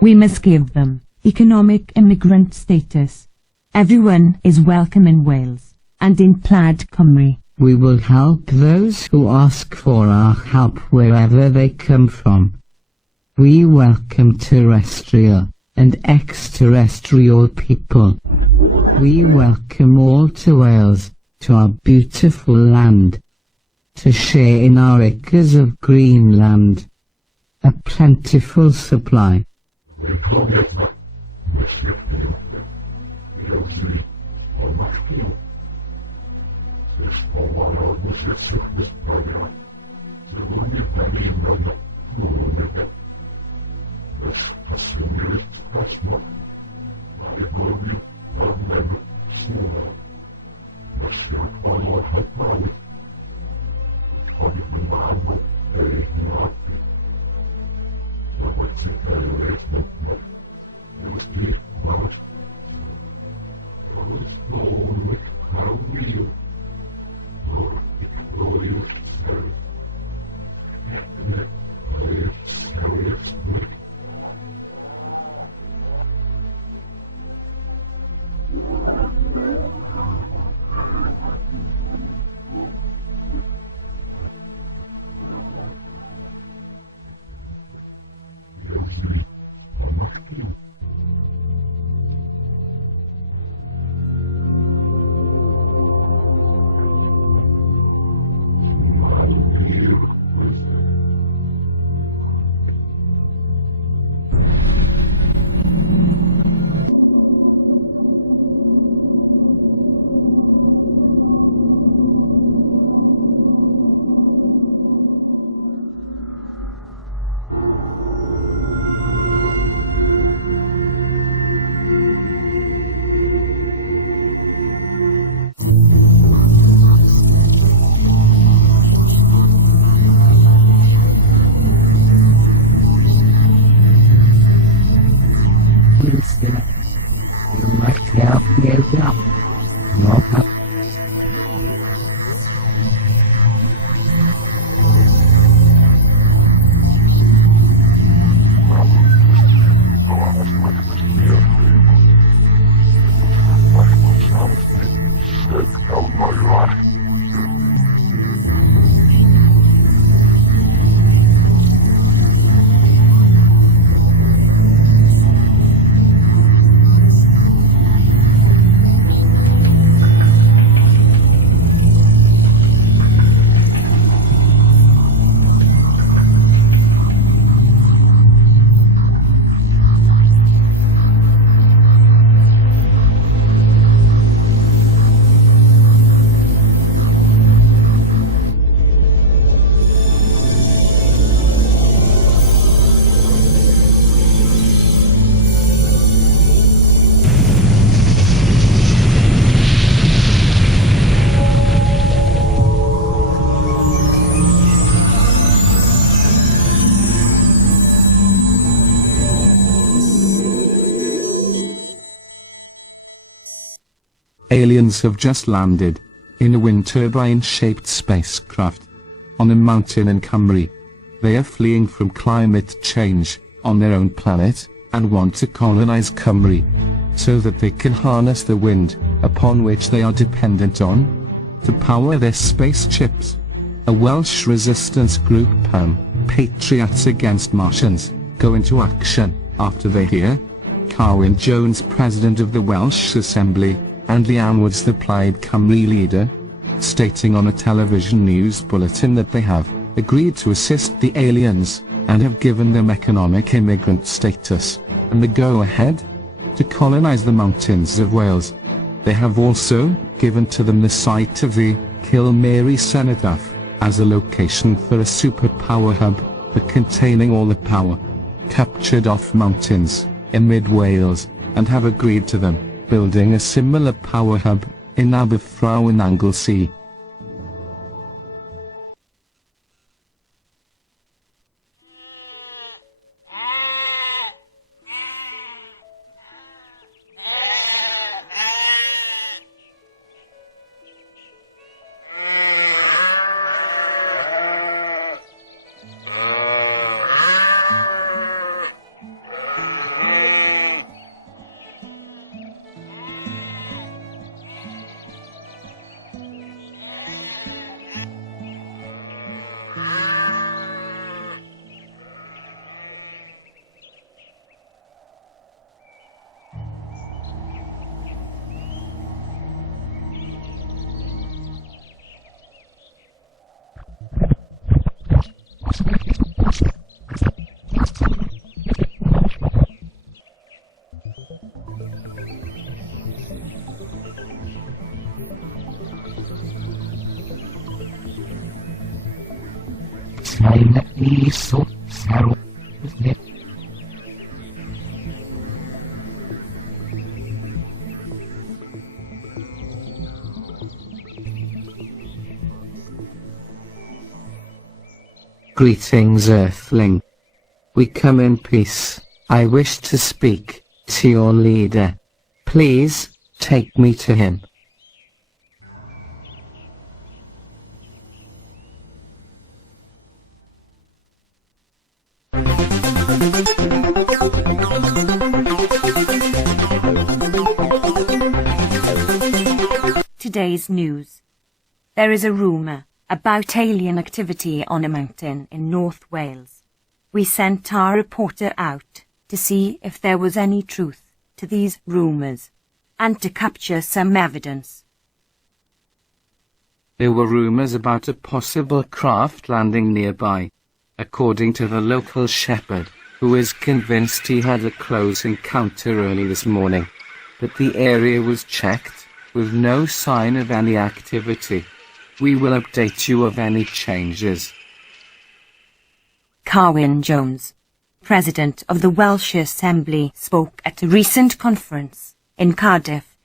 We must give them economic immigrant status. Everyone is welcome in Wales, and in Plaid Cymru. We will help those who ask for our help wherever they come from. We welcome terrestrial and extraterrestrial people. We welcome all to Wales, to our beautiful land, to share in our acres of green land, a plentiful supply. Aliens have just landed, in a wind turbine-shaped spacecraft, on a mountain in Cymru. They are fleeing from climate change, on their own planet, and want to colonize Cymru, so that they can harness the wind, upon which they are dependent on, to power their spaceships. A Welsh resistance group Patriots Against Martians, go into action, after they hear Carwyn Jones, President of the Welsh Assembly, and Leanne Woods, the Plaid Cymru leader, stating on a television news bulletin that they have agreed to assist the aliens, and have given them economic immigrant status, and the go-ahead to colonize the mountains of Wales. They have also given to them the site of the Kilmary Cenotaph, as a location for a superpower hub, for containing all the power captured off mountains in mid-Wales, and have agreed to them building a similar power hub in Aberfraw in Anglesey. Greetings, Earthling. We come in peace. I wish to speak to your leader. Please, take me to him. Today's news. There is a rumour about alien activity on a mountain in North Wales. We sent our reporter out to see if there was any truth to these rumours and to capture some evidence. There were rumours about a possible craft landing nearby, according to the local shepherd, who is convinced he had a close encounter early this morning. But the area was checked, with no sign of any activity. We will update you of any changes. Carwyn Jones, President of the Welsh Assembly, spoke at a recent conference in Cardiff.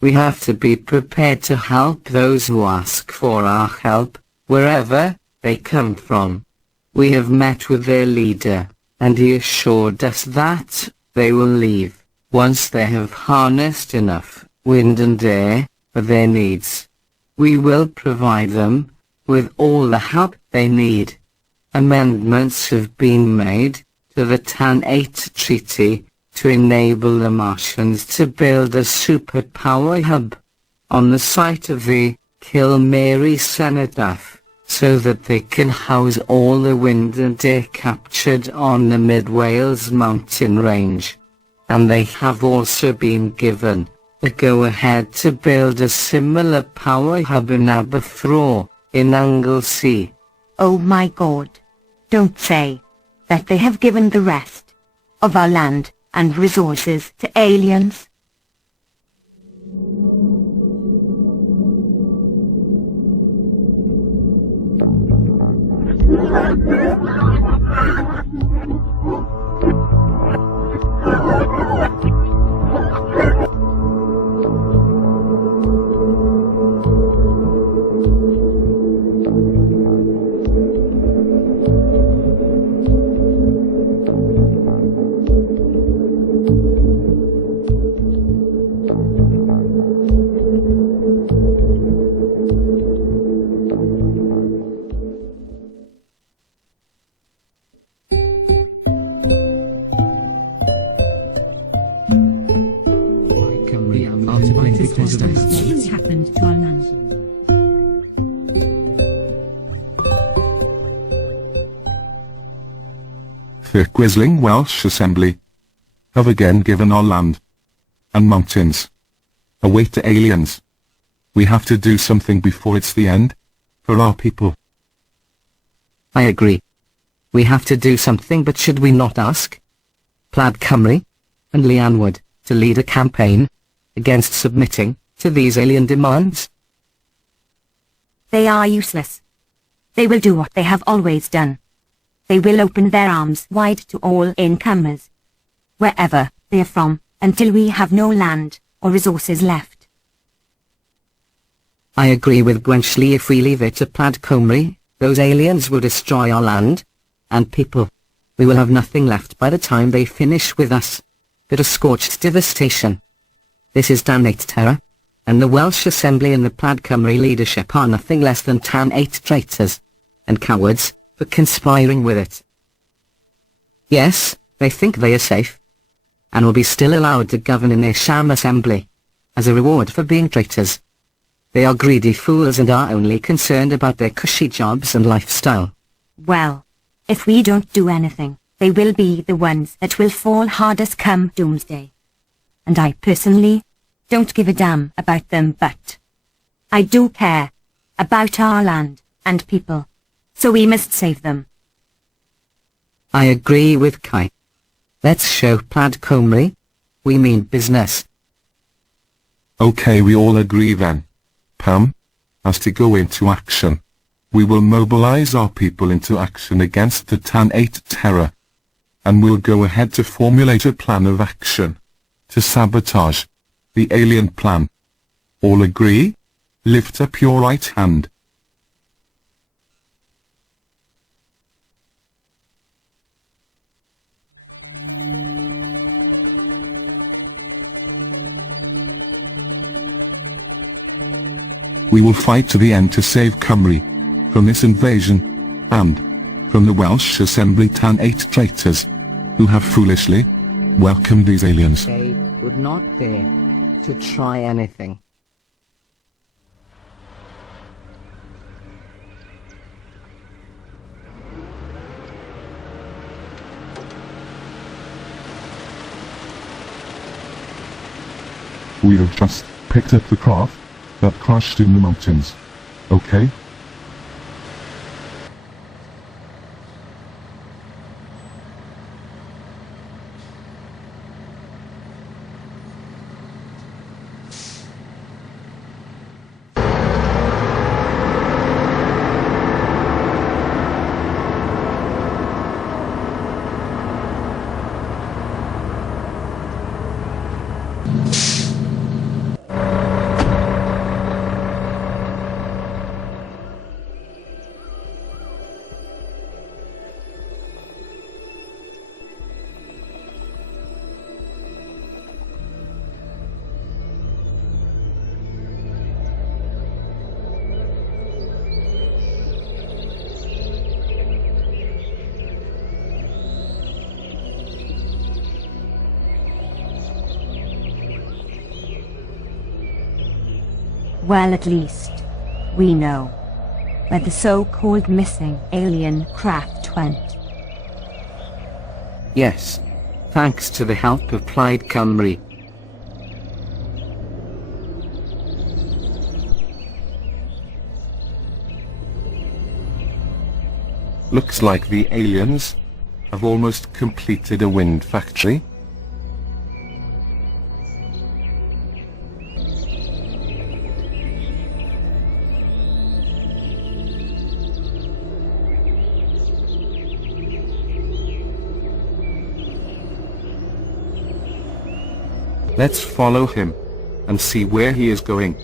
We have to be prepared to help those who ask for our help, wherever they come from. We have met with their leader, and he assured us that they will leave once they have harnessed enough wind and air for their needs. We will provide them with all the help they need. Amendments have been made to the Tan 8 Treaty to enable the Martians to build a superpower hub on the site of the Kilmary cenotaph, so that they can house all the wind and air captured on the Mid-Wales mountain range. And they have also been given the go-ahead to build a similar power hub in Aberthraw, in Anglesey. Oh my God, don't say that they have given the rest of our land and resources to aliens. Things happened to our land. The Quisling Welsh Assembly have again given our land and mountains away to aliens. We have to do something before it's the end for our people. I agree. We have to do something, but should we not ask Plaid Cymru and Leanne Wood to lead a campaign against submitting to these alien demands? They are useless. They will do what they have always done. They will open their arms wide to all incomers, wherever they are from, until we have no land or resources left. I agree with Gwenlly. If we leave it to Plaid Cymru, those aliens will destroy our land and people. We will have nothing left by the time they finish with us, but a scorched devastation. This is damnate terror, and the Welsh Assembly and the Plaid Cymru leadership are nothing less than Tan 8 traitors and cowards for conspiring with it. Yes, they think they are safe, and will be still allowed to govern in their sham assembly, as a reward for being traitors. They are greedy fools and are only concerned about their cushy jobs and lifestyle. Well, if we don't do anything, they will be the ones that will fall hardest come doomsday. And I personally don't give a damn about them, but I do care about our land and people, so we must save them. I agree with Kai. Let's show Plaid Cymru we mean business. Okay, we all agree then. Pam has to go into action. We will mobilize our people into action against the Tan-8 terror, and will go ahead to formulate a plan of action to sabotage the alien plan. All agree? Lift up your right hand. We will fight to the end to save Cymru from this invasion, and from the Welsh Assembly Tan-8 traitors, who have foolishly welcomed these aliens. They would not dare to try anything. We have just picked up the craft that crashed in the mountains. Okay? Well, at least, we know where the so-called missing alien craft went. Yes, thanks to the help of Plaid Cymru. Looks like the aliens have almost completed a wind factory. Let's follow him and see where he is going.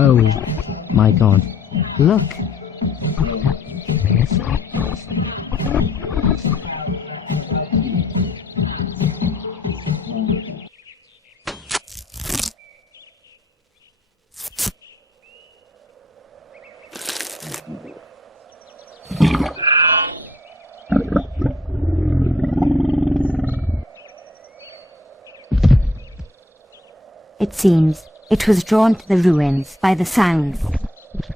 Oh my god. Look! It seems it was drawn to the ruins by the sounds.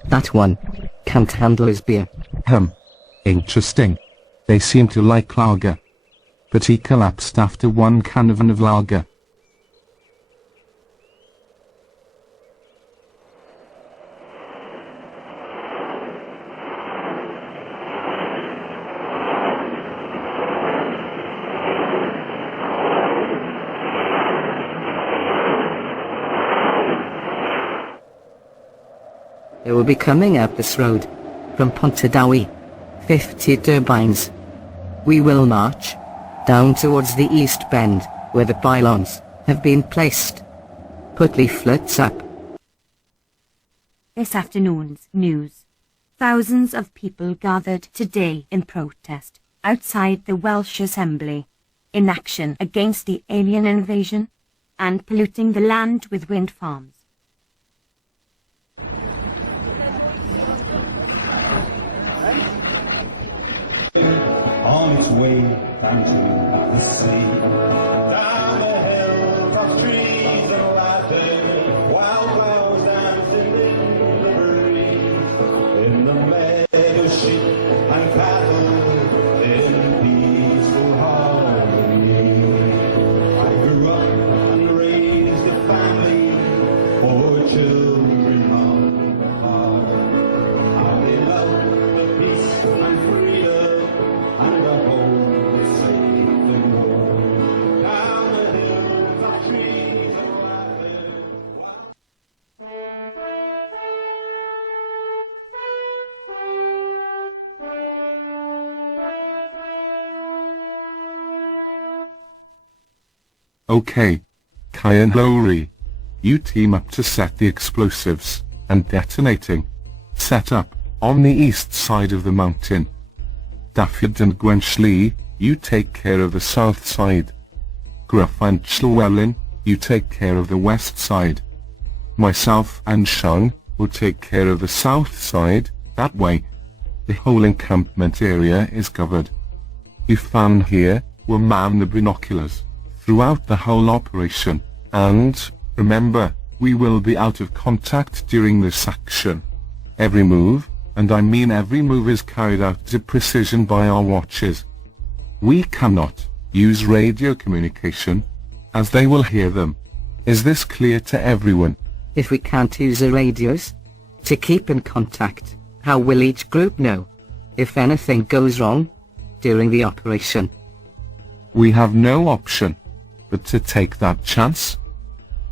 That one can't handle his beer. Interesting. They seem to like lager. But he collapsed after one can of lager. They will be coming up this road from Pontardawe, 50 turbines. We will march down towards the east bend where the pylons have been placed. Put leaflets up. This afternoon's news. Thousands of people gathered today in protest outside the Welsh Assembly in action against the alien invasion and polluting the land with wind farms. On its way down to the sea, down the hills of trees and laughter, wild flowers dancing in the breeze, in the meadow sheep and cattle, in peaceful harmony. I grew up and raised a family for children of the heart. How they love the peace and freedom and the home safe and warm. Down the hills of trees and laughter. Okay, Kai and Lowry, you team up to set the explosives and detonating. Set up on the east side of the mountain. Daffyd and Gwenlly, you take care of the south side. Gruff and Llywelyn, you take care of the west side. Myself and Sian will take care of the south side. That way, the whole encampment area is covered. You found here will man the binoculars throughout the whole operation, and, remember, we will be out of contact during this action. Every move, and I mean every move, is carried out to precision by our watches. We cannot use radio communication, as they will hear them. Is this clear to everyone? If we can't use the radios to keep in contact, how will each group know if anything goes wrong during the operation? We have no option but to take that chance.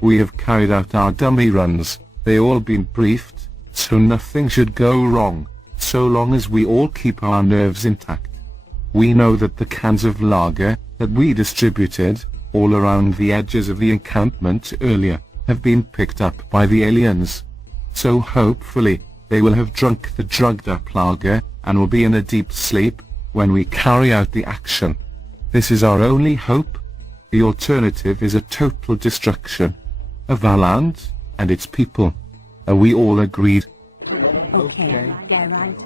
We have carried out our dummy runs. They all been briefed, so nothing should go wrong, so long as we all keep our nerves intact. We know that the cans of lager that we distributed all around the edges of the encampment earlier have been picked up by the aliens. So hopefully they will have drunk the drugged up lager and will be in a deep sleep when we carry out the action. This is our only hope. The alternative is a total destruction of our land and its people. Are we all agreed? Okay, yeah, right.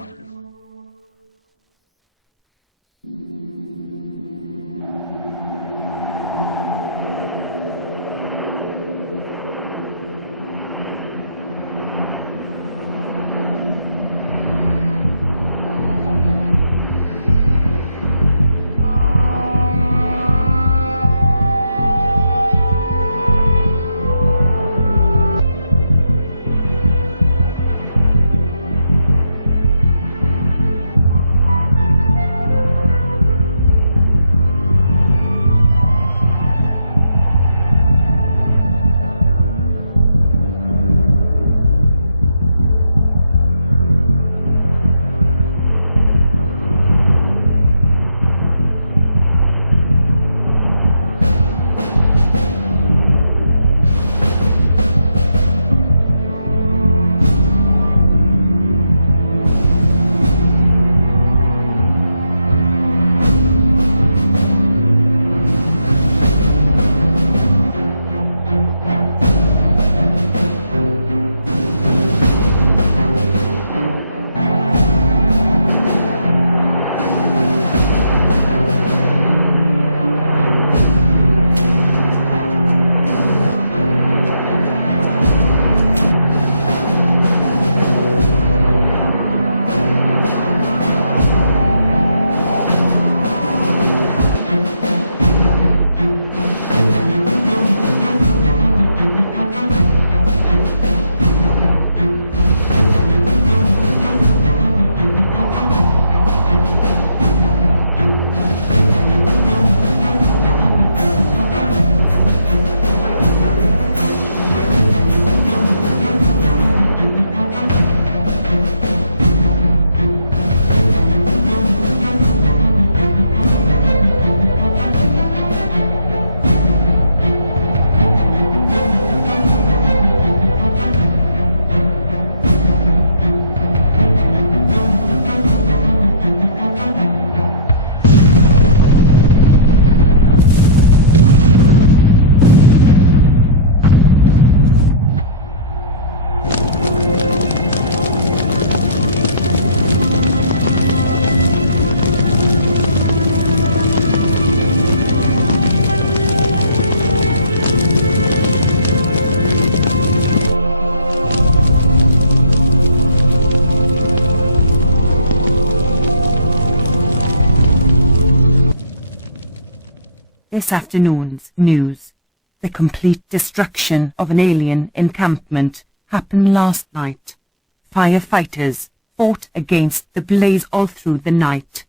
This afternoon's news. The complete destruction of an alien encampment happened last night. Firefighters fought against the blaze all through the night.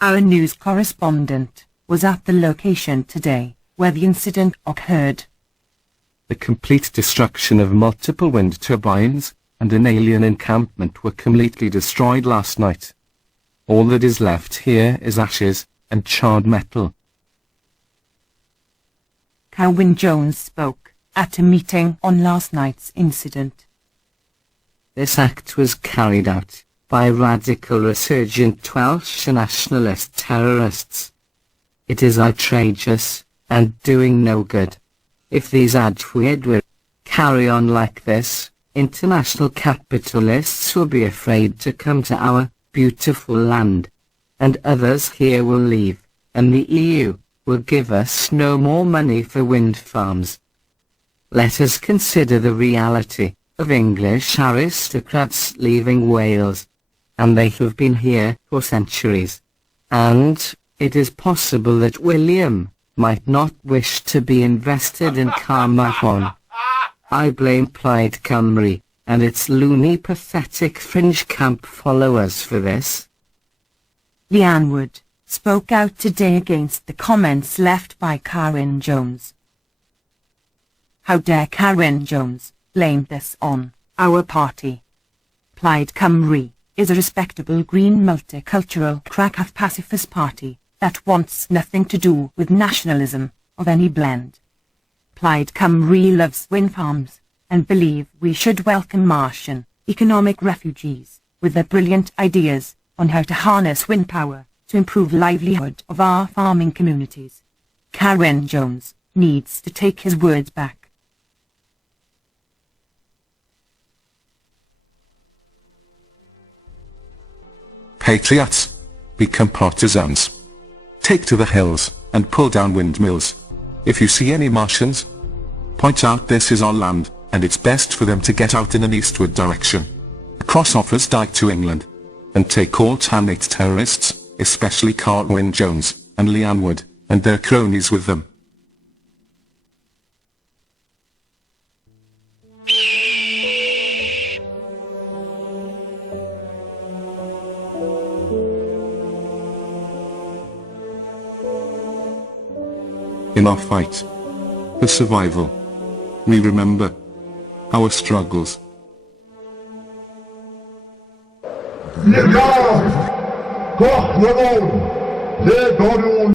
Our news correspondent was at the location today where the incident occurred. The complete destruction of multiple wind turbines and an alien encampment were completely destroyed last night. All that is left here is ashes and charred metal. Cowan Jones spoke at a meeting on last night's incident. This act was carried out by radical resurgent Welsh nationalist terrorists. It is outrageous and doing no good. If these adversities carry on like this, international capitalists will be afraid to come to our beautiful land, and others here will leave, and the EU will give us no more money for wind farms. Let us consider the reality of English aristocrats leaving Wales, and they have been here for centuries, and it is possible that William might not wish to be invested in Carmarthen. I blame Plaid Cymru and its loony pathetic fringe camp followers for this. Leanne Wood spoke out today against the comments left by Cowan Jones. How dare Cowan Jones blame this on our party? Plaid Cymru is a respectable green multicultural crack-off pacifist party that wants nothing to do with nationalism of any blend. Plaid Cymru loves wind farms and believe we should welcome Martian economic refugees with their brilliant ideas on how to harness wind power to improve livelihood of our farming communities. Cowan Jones needs to take his words back. Patriots, become partisans. Take to the hills and pull down windmills. If you see any Martians, point out this is our land, and it's best for them to get out in an eastward direction. Cross offers dike to England, and take alternate terrorists, especially Cowan Jones and Leanne Wood, and their cronies with them. In our fight for survival, we remember our struggles. Le gars, corps, le monde, les